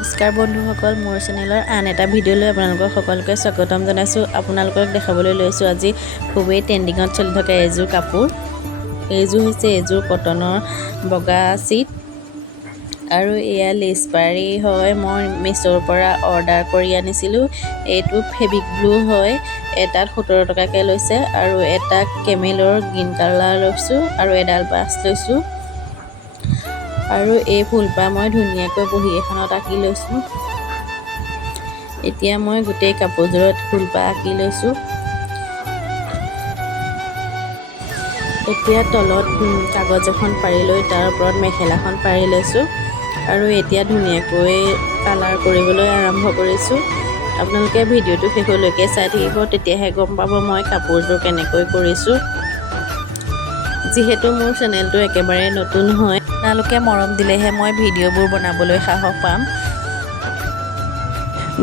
নমস্কাৰ বন্ধুসকল, মোৰ চেনেলৰ আন এটা ভিডিঅ'লৈ আপোনালোকক সকলোকে স্বাগতম জনাইছোঁ। আপোনালোকক দেখাবলৈ লৈছোঁ আজি খুবেই ট্ৰেণ্ডিঙত চলি থকা এযোৰ কাপোৰ। এইযোৰ হৈছে এযোৰ কটনৰ বগা চিট আৰু এয়া লেচ পাৰি হয়। মই মিছ'ৰ পৰা অৰ্ডাৰ কৰি আনিছিলোঁ। এইটো ফেবিক ব্লু হয়। এটাত 17 টকাকৈ লৈছে আৰু এটা কেমেলৰ গ্ৰীণ কালাৰ লৈছোঁ আৰু এডাল ব্ৰাছ লৈছোঁ। আৰু এই ফুলপাহ মই ধুনীয়াকৈ বহী এখনত আঁকি লৈছোঁ। এতিয়া মই গোটেই কাপোৰযোৰত ফুলপাহ আঁকি লৈছোঁ। এতিয়া তলত কাগজ এখন পাৰি লৈ তাৰ ওপৰত মেখেলাখন পাৰি লৈছোঁ আৰু এতিয়া ধুনীয়াকৈ কালাৰ কৰিবলৈ আৰম্ভ কৰিছোঁ। আপোনালোকে ভিডিঅ'টো শেষলৈকে চাই থাকিব, তেতিয়াহে গম পাব মই কাপোৰযোৰ কেনেকৈ কৰিছোঁ। যিহেতু মোৰ চেনেলটো একেবাৰে নতুন হয়, আপোনালোকে মৰম দিলেহে মই ভিডিঅ'বোৰ বনাবলৈ সাহস পাম।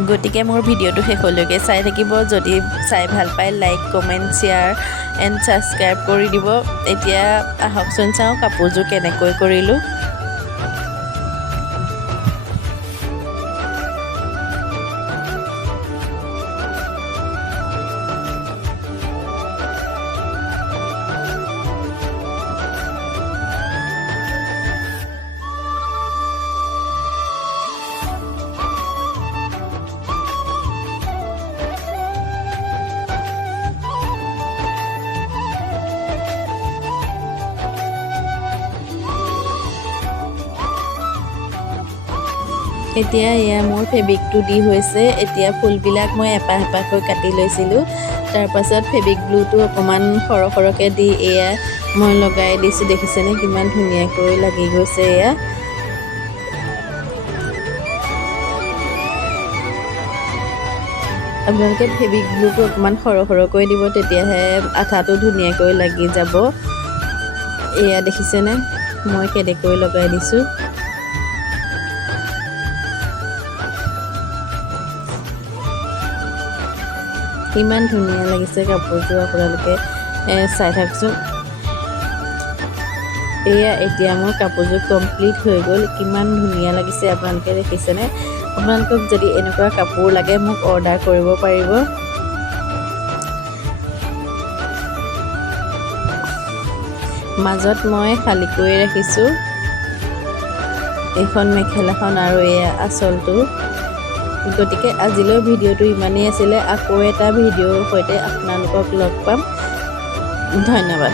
গতিকে মোৰ ভিডিঅ'টো শেষলৈকে চাই থাকিব। যদি চাই ভাল পায় like, comment, share and subscribe কৰি দিব। এতিয়া আহকচোন চাওঁ কাপোৰযোৰ কেনেকৈ কৰিলোঁ। এতিয়া এয়া মোৰ ফেব্ৰিকটো দি হৈছে। এতিয়া ফুলবিলাক মই এপাহ এপাহকৈ কাটি লৈছিলোঁ। তাৰপাছত ফেব্ৰিক গ্লুটো অকণমান সৰহ সৰহকৈ দি এয়া মই লগাই দিছোঁ। দেখিছেনে কিমান ধুনীয়াকৈ লাগি গৈছে। এয়া আপোনালোকে ফেব্ৰিক গ্লুটো অকণমান সৰহ সৰহকৈ দিব, তেতিয়াহে আঠাটো ধুনীয়াকৈ লাগি যাব। এয়া দেখিছেনে মই কেনেকৈ লগাই দিছোঁ। ইমান ধুনীয়া লাগিছে কাপোৰযোৰ, আপোনালোকে চাই থাকচোন। এয়া এতিয়া মোৰ কাপোৰযোৰ কমপ্লিট হৈ গ'ল। কিমান ধুনীয়া লাগিছে আপোনালোকে দেখিছেনে। আপোনালোকক যদি এনেকুৱা কাপোৰ লাগে মোক অৰ্ডাৰ কৰিব পাৰিব। মাজত মই খালীকৈ ৰাখিছোঁ এইখন মেখেলাখন আৰু এয়া আঁচলটো। গতিকে আজিলৈ ভিডিঅ'টো ইমানেই আছিলে। আকৌ এটা ভিডিঅ'ৰ সৈতে আপোনালোকক লগ পাম। ধন্যবাদ।